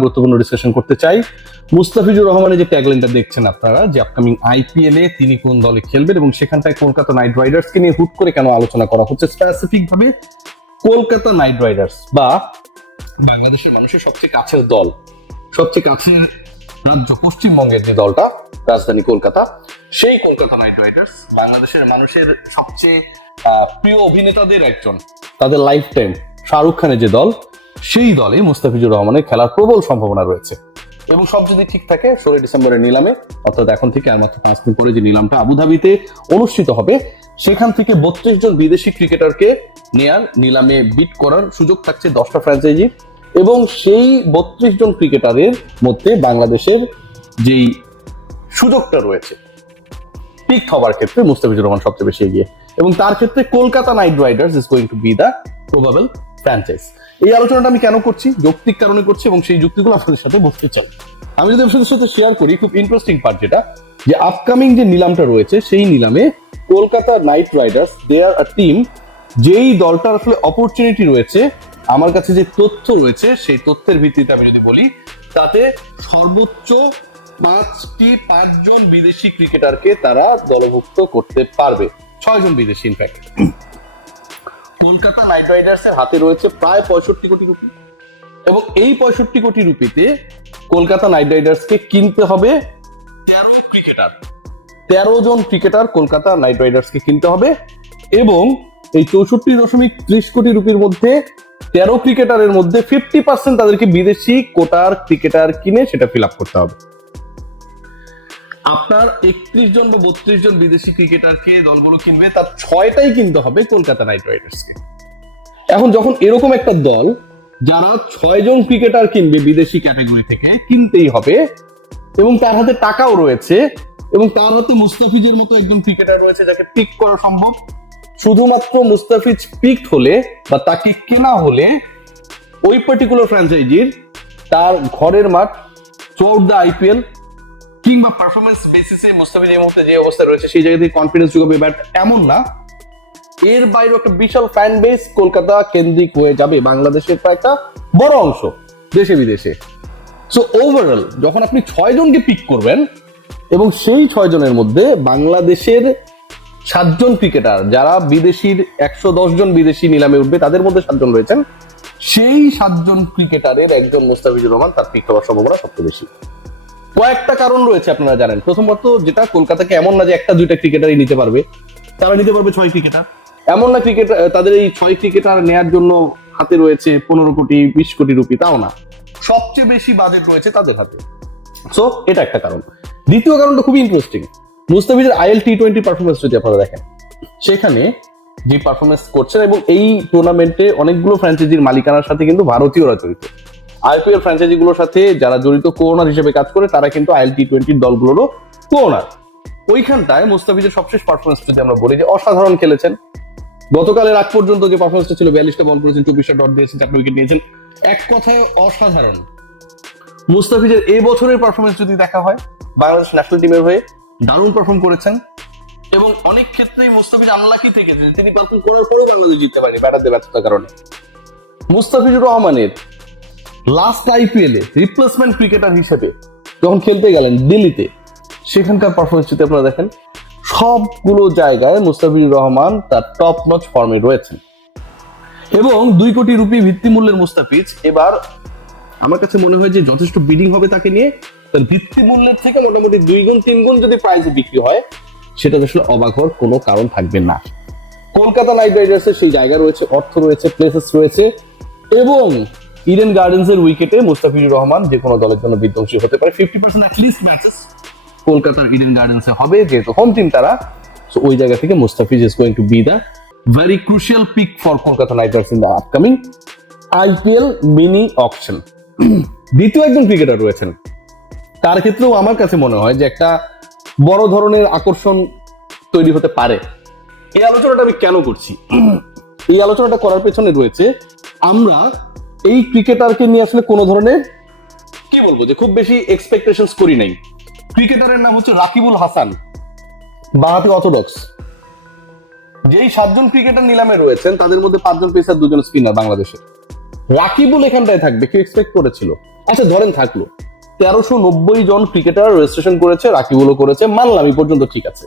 গুরুত্বপূর্ণ ডিসকাশন করতে চাই। মুস্তাফিজুর রহমানের যে ট্যাগলাইনটা দেখছেন আপনারা, যে আপকামিং আইপিএল এ তিনি কোন দলে খেলবেন এবং সেখানটায় কলকাতা নাইট রাইডার্সকে নিয়ে হুট করে কেন আলোচনা করা হচ্ছে, স্পেসিফিক ভাবে কলকাতা নাইট রাইডার্স বা বাংলাদেশের মানুষের সবচেয়ে কাছের দল, সবচেয়ে কাছের রাজ্য পশ্চিমবঙ্গের যে দলটা রাজধানী কলকাতা, সেই কলকাতা নাইট রাইডার্স বাংলাদেশের মানুষের সবচেয়ে প্রিয় অভিনেতাদের একজন, তাদের লাইফ টাইম শাহরুখ খানের যে দল, সেই দলে মুস্তাফিজুর রহমানের খেলার প্রবল সম্ভাবনা রয়েছে। এবং সব যদি ঠিক থাকে 16 ডিসেম্বরের নিলামে, অর্থাৎ এখন থেকে আর মাত্র 5 দিন পরে যে নিলামটা আবুধাবিতে অনুষ্ঠিত হবে, সেখান থেকে 32 জন বিদেশি ক্রিকেটারকে নেয়ার নিলামে বিট করার সুযোগ থাকছে 10টা ফ্র্যাঞ্চাইজি। এবং সেই 32 জন ক্রিকেটারের মধ্যে বাংলাদেশের যেই সুযোগটা রয়েছে পিক হওয়ার ক্ষেত্রে মুস্তাফিজুর রহমান সবচেয়ে বেশি এগিয়ে, এবং তার ক্ষেত্রে Kolkata Knight Riders is going to be the probable franchise. এই আলোচনাটা আমি কেন করছি, যৌক্তিক কারণে করছি এবং সেই যুক্তিগুলো আপনাদের সাথে বলতে চাই। আমি যদি আপনাদের সাথে শেয়ার করি, খুব ইন্টারেস্টিং পার্ট যেটা, যে আপকামিং যে নিলামটা রয়েছে সেই নিলামে কলকাতা নাইট রাইডার্স দে আর আ টিম, যেই দলটার আসলে অপরচুনিটি রয়েছে, আমার কাছে যে তথ্য রয়েছে সেই তথ্যের ভিত্তিতে আমি যদি বলি, তাতে সর্বোচ্চ 5 জন বিদেশি ক্রিকেটারকে তারা দলভুক্ত করতে পারবে, 6 জন বিদেশি। ইনফ্যাক্ট কলকাতা নাইট রাইডার্স এর হাতে রয়েছে প্রায় 65 কোটি রুপি, এবং এই 65 কোটি রুপিতে কলকাতা নাইট রাইডার্স কে কিনতে হবে 13 জন ক্রিকেটার কলকাতা নাইট রাইডার্স কে কিনতে হবে, এবং এই 64.30 কোটি রুপির মধ্যে 13 ক্রিকেটারের মধ্যে 50% তাদেরকে বিদেশি কোটার ক্রিকেটার কিনে সেটা ফিল আপ করতে হবে। আপনার 31 জন বা 32 জন বিদেশি ক্রিকেটারকে দলগুলো কিনবে, তার 6টাই কিনতে হবে কলকাতা নাইট রাইডার্সকে। এখন যখন এরকম একটা দল যারা 6 জন ক্রিকেটার কিনবে বিদেশি ক্যাটাগরি থেকে, কিনতেই হবে, এবং তার হাতে টাকাও রয়েছে, এবং তার হাতে মুস্তাফিজের মতো একজন ক্রিকেটার রয়েছে যাকে পিক করা সম্ভব, শুধুমাত্র মুস্তাফিজ পিক হলে বা তাকে কেনা হলে ওই পার্টিকুলার ফ্র্যাঞ্চাইজির তার ঘরের মাঠ থ্রুআউট দ্য আইপিএল কিংবা পারফরমেন্স বেসিসে মুস্তাফিজ এই মুহূর্তে যে অবস্থায় রয়েছে সেই জায়গা থেকে কনফিডেন্স যোগাবে, বাট এমন না, এর বাইরে একটা বিশাল ফ্যান বেস কলকাতা কেন্দ্রিক হয়ে যাবে, বাংলাদেশের প্রায় একটা বড় অংশ দেশে বিদেশে। সো ওভারঅল যখন আপনি 6 জনকে পিক করবেন এবং সেই 6 জনের মধ্যে বাংলাদেশের 7 জন ক্রিকেটার যারা বিদেশির 110 জন বিদেশি নিলামে উঠবে তাদের মধ্যে 7 জন রয়েছেন, সেই 7 জন ক্রিকেটারের একজন মুস্তাফিজুর রহমান তার পিক হওয়ার সম্ভাবনা সবচেয়ে বেশি। কয়েকটা কারণ রয়েছে আপনারা জানেন। প্রথমত, যেটা কলকাতাকে এমন না যে একটা দুইটা ক্রিকেটারই নিতে পারবে, তারা নিতে পারবে 6 ক্রিকেটার। এমন না ক্রিকেটার তাদের এই 6 ক্রিকেটার নেয়ার জন্য হাতে রয়েছে 15 কোটি 20 কোটি রুপি, তাও না, সবচেয়ে বেশি বাজেট রয়েছে তাদের হাতে। সো এটা একটা কারণ। দ্বিতীয় কারণটা খুবই ইন্টারেস্টিং। মুস্তাফিজের আইএল টি20 পারফরমেন্স যদি আপনারা দেখেন, সেখানে যে পারফরমেন্স করছেন, এবং এই টুর্নামেন্টে অনেকগুলো ফ্র্যাঞ্চাইজির মালিকানার সাথে কিন্তু ভারতীয়রা জড়িত। আইপিএল ফ্র্যাঞ্চাইজি গুলোর সাথে যারা জড়িত কোওনার হিসেবে কাজ করে, তারা কিন্তু আইএল টি20 দলগুলোরও কোওনার। ওইখানটায় মুস্তাফিজের সবশেষ পারফরমেন্স যদি আমরা বলি, যে অসাধারণ খেলেছেন। গতকালের আগ পর্যন্ত যে পারফরমেন্সটা ছিল, 42টা বল করেছেন, 24টা ডট দিয়েছেন, 4টা উইকেট নিয়েছেন, এক কথায় অসাধারণ। মুস্তাফিজের এই বছরের পারফরমেন্স যদি দেখা হয়, বাংলাদেশ ন্যাশনাল টিমের হয়ে দারুণ পারফর্ম করেছেন, এবং অনেক ক্ষেত্রেই মুস্তাফিজ আনলাকি থেকেছেন, তিনি পারফর্ম করার পরেও বাংলাদেশ জিততে পারেনি ব্যাটারদের ব্যর্থতার কারণে। মুস্তাফিজুর রহমানের লাস্ট আইপিএল এ রিপ্লেসমেন্ট ক্রিকেটার হিসেবে যখন খেলতে গেলেন দিল্লিতে, সেখানকার পারফরমেন্স যদি আপনারা দেখেন, সবগুলো জায়গায় মুস্তাফিজুর রহমান তার টপ নচ ফর্মে রয়েছেন। এবং 2 কোটি রুপি ভিত্তিমূল্যের মুস্তাফিজ এবার আমার কাছে মনে হয় যে যথেষ্ট বিডিং হবে তাকে নিয়ে। তার ভিত্তিমূল্যের থেকে মোটামুটি 2 গুণ 3 গুণ যদি প্রাইসে বিক্রি হয়, সেটা আসলে অবাক হওয়ার কোনো কারণ থাকবে না। কলকাতা নাইট রাইডার্সের সেই জায়গা রয়েছে, অর্থ রয়েছে, প্লেসেস রয়েছে, এবং ইডেন গার্ডেন্স এর উইকেটে মুস্তাফিজুর রহমান যে কোনো দলের জন্য বিধ্বংসী হতে পারে। 50% অ্যাটলিস্ট ম্যাচেস কলকাতার ইডেন গার্ডেন্সে হবে, যেহেতু হোম টিম তারা। সো ওই জায়গা থেকে Mustafiz is going to be the very crucial pick for Kolkata Knight Riders in the upcoming IPL mini auction. দ্বিতীয় একজন ক্রিকেটার রয়েছেন, তার ক্ষেত্রেও আমার কাছে মনে হয় যে একটা বড় ধরনের আকর্ষণ তৈরি হতে পারে। এই আলোচনাটা আমি কেন করছি? এই আলোচনাটা করার পেছনে রয়েছে, আমরা এই ক্রিকেটারকে নিয়ে আসলে কোনো ধরনের কি বলবো যে খুব বেশি এক্সপেকটেশনস করি নাই। ক্রিকেটারের নাম হচ্ছে রাকিবুল হাসান, বাঁহাতি অর্থোডক্স। যেই 7 জন ক্রিকেটার নিলামে রয়েছেন, তাদের মধ্যে 5 জন পেসার, 2 জন স্পিনার বাংলাদেশের। রাকিবুল এখানটায় থাকবে, কি এক্সপেক্ট করেছিল? আচ্ছা ধরেন থাকলো, 1390 জন ক্রিকেটার রেজিস্ট্রেশন করেছে, রাকিবুলও করেছে, মানলাম এই পর্যন্ত ঠিক আছে।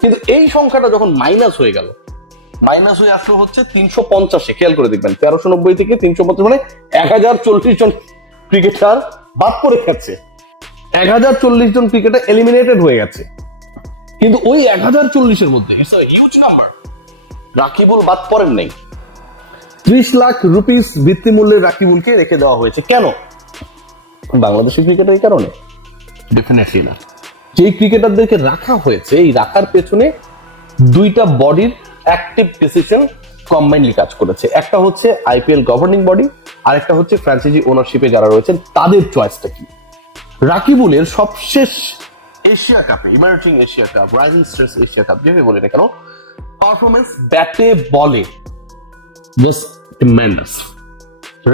কিন্তু এই সংখ্যাটা যখন মাইনাস হয়ে গেল, মাইনাস হয়ে আসলো হচ্ছে 350-এ, খেয়াল করে দেখবেন 1390 থেকে 350 মানে 1040 জন ক্রিকেটার বাদ পড়ে গেছে, 1040 জন ক্রিকেটার এলিমিনেটেড হয়ে গেছে। কিন্তু ওই 1040-এর মধ্যে it's a huge number, Rakibul বাদ পড়েন নাই। 30 লাখ রুপিস ভিত্তিমূল্যের রাকিবুলকে রেখে দেওয়া হয়েছে। কেন? বাংলাদেশের ক্রিকেটার এই কারণে? ডেফিনেটলি না। যে ক্রিকেটারদেরকে রাখা হয়েছে, এই রাখার পেছনে দুইটা বডির অ্যাক্টিভ ডিসিশন কম্বাইনলি কাজ করেছে। একটা হচ্ছে আইপিএল গভর্নিং বডি, আর একটা হচ্ছে ফ্র্যাঞ্চাইজি ওনারশিপে যারা রয়েছেন তাদের চয়েসটা কি। রাকিবুলের সবশেষ এশিয়া কাপে, emerging Asia cup, rising stars Asia cup, যেভাবে বলি না কেন, পারফরমেন্স ব্যাটে বলে জাস্ট ট্রেমেন্ডাস।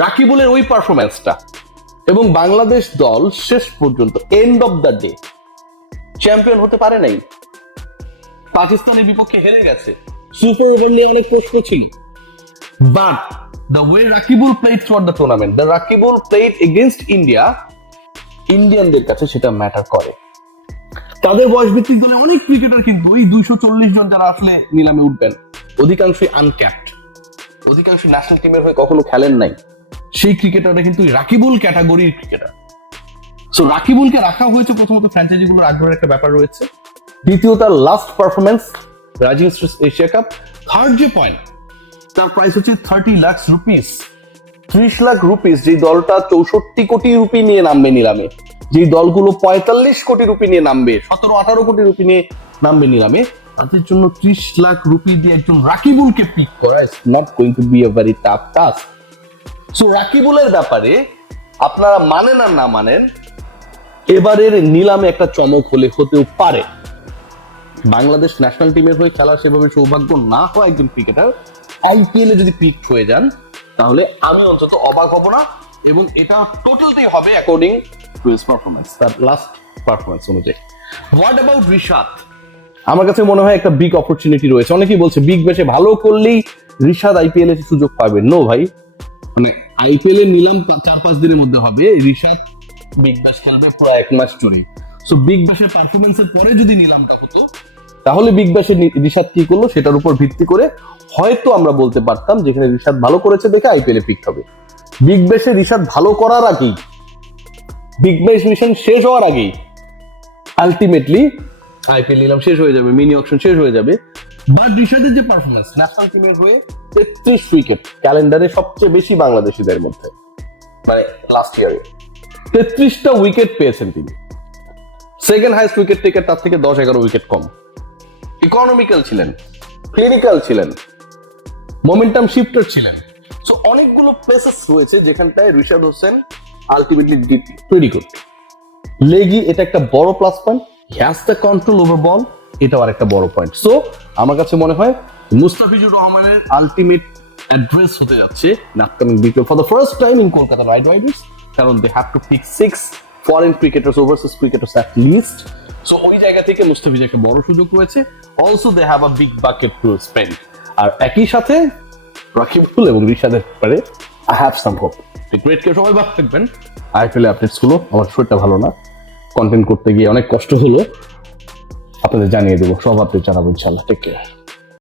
রাকিবুলের ওই পারফরমেন্সটা এবং বাংলাদেশ দল শেষ পর্যন্ত end of the day champion হতে পারে নাই, পাকিস্তানের বিপক্ষে হেরে গেছে, সুপার ওভার নিয়ে অনেক প্রশ্ন ছিল, but the way Rakibul played throughout the tournament, the Rakibul played against India, ইন্ডিয়ানদের কাছে সেটা ম্যাটার করে। তাদের বয়স ভিত্তিক দলে অনেক ক্রিকেটার কিন্তু ওই 240 জন যারা আসলে নিলামে উঠবেন, অধিকাংশই আনক্যাপড, অধিকাংশ ন্যাশনাল টিমের হয়ে কখনো খেলেন নাই, সেই ক্রিকেটাররা কিন্তু রাকিবুল ক্যাটাগরির ক্রিকেটার। সো রাকিবুলকে রাখা হয়েছে প্রথমত ফ্র্যাঞ্চাইজিগুলোর আগ্রহের একটা ব্যাপার রয়েছে, দ্বিতীয় তার last performance rising stars Asia cup, third যে পয়েন্ট তার প্রাইস হচ্ছে 30 লাখ রুপিস। 30 লাখ রুপিস, যে দলটা 64 কোটি রুপি নিয়ে নামবে নিলামে, যে দলগুলো 45 কোটি রুপি নিয়ে নামবে, 17-18 কোটি রুপি নিয়ে নামবে নিলামে, তাদের জন্য 30 লাখ রুপি দিয়ে একজন রাকিবুলকে পিক করা is not going to be a very tough task. So রাকিবুলের ব্যাপারে আপনারা মানেন আর না মানেন, এবারের নিলামে একটা চমক হতেও পারে। বাংলাদেশ ন্যাশনাল টিমের হয়ে খেলার সেভাবে সৌভাগ্য না হওয়া একজন ক্রিকেটার আইপিএল এ যদি পিক হয়ে যান, তাহলে আমি অন্তত অবাক হব না, এবং এটা টোটালটাই হবে অ্যাকর্ডিং টু হিজ পারফরম্যান্স, তার লাস্ট পারফরম্যান্স অনুযায়ী। What about Rishad? আমার কাছে মনে হয় একটা বিগ অপরচুনিটি রয়েছে। অনেকেই বলছে বিগ ব্যাশে ভালো করলেই রিশাদ আইপিএল এ সুযোগ পাবে। নো ভাই, মানে আইপিএল এর নিলাম 4-5 দিনের মধ্যে হবে, রিশাদ বিগ ব্যাশ খেলবে পুরো 1 মাস ধরে। সো বিগ ব্যাশের পারফরমেন্সের পরে যদি নিলামটা হতো, তাহলে বিগ ব্যাশে রিশাদ কি করলো সেটার উপর ভিত্তি করে হয়তো আমরা বলতে পারতাম যেখানে রিশাদ ভালো করেছে দেখে আইপিএল এ পিক হবে। বিগ ব্যাশে রিশাদ ভালো করার আগেই, বিগ ব্যাশ মিশন শেষ হওয়ার আগেই আলটিমেটলি আইপিএল নিলাম শেষ হয়ে যাবে, মিনি অকশন শেষ হয়ে যাবে। বাট রিশাদের যে পারফরমেন্স, ন্যাশনাল টিমের হয়ে 33 উইকেট, ক্যালেন্ডারে সবচেয়ে বেশি বাংলাদেশিদের মধ্যে, মানে লাস্ট ইয়ারে 33টা উইকেট পেয়েছেন তিনি। সেকেন্ড হাইস্ট উইকেট টেকার তার থেকে 10-11 উইকেট কম। ইকোনমিক্যাল ছিলেন, ক্লিনিক্যাল ছিলেন, মোমেন্টাম শিফটার ছিলেন। সো অনেকগুলো প্লেসেস রয়েছে যেখানটায় Rishad Hossain ultimately did pretty good. Leggie এটা একটা বড় plus point, he has the control over ball, এটাও আরেকটা বড় পয়েন্ট। সো আমার কাছে মনে হয় মুস্তাফিজুর রহমানের আলটিমেট অ্যাড্রেস হতে যাচ্ছে upcoming BPL for the first time in Kolkata Knight Riders, কারণ they have to pick 6 foreign cricketers, overseas cricketers at least. So ওই জায়গা থেকে মুস্তাফিজ একটা বড় সুযোগ রয়েছে। Also they have a big bucket to spend. আর একই সাথে রাকিবুল এবং রিশাদের ব্যাপারে I have some hope. Great কেউ সবাই ভালো থাকবেন। আইপিএল আপডেটস গুলো, আমার শরীরটা ভালো না, কন্টেন্ট করতে গিয়ে অনেক কষ্ট হলো, আপনাদের জানিয়ে দেবো, সব আপডেট জানাবো ইনশাআল্লাহ। Take care.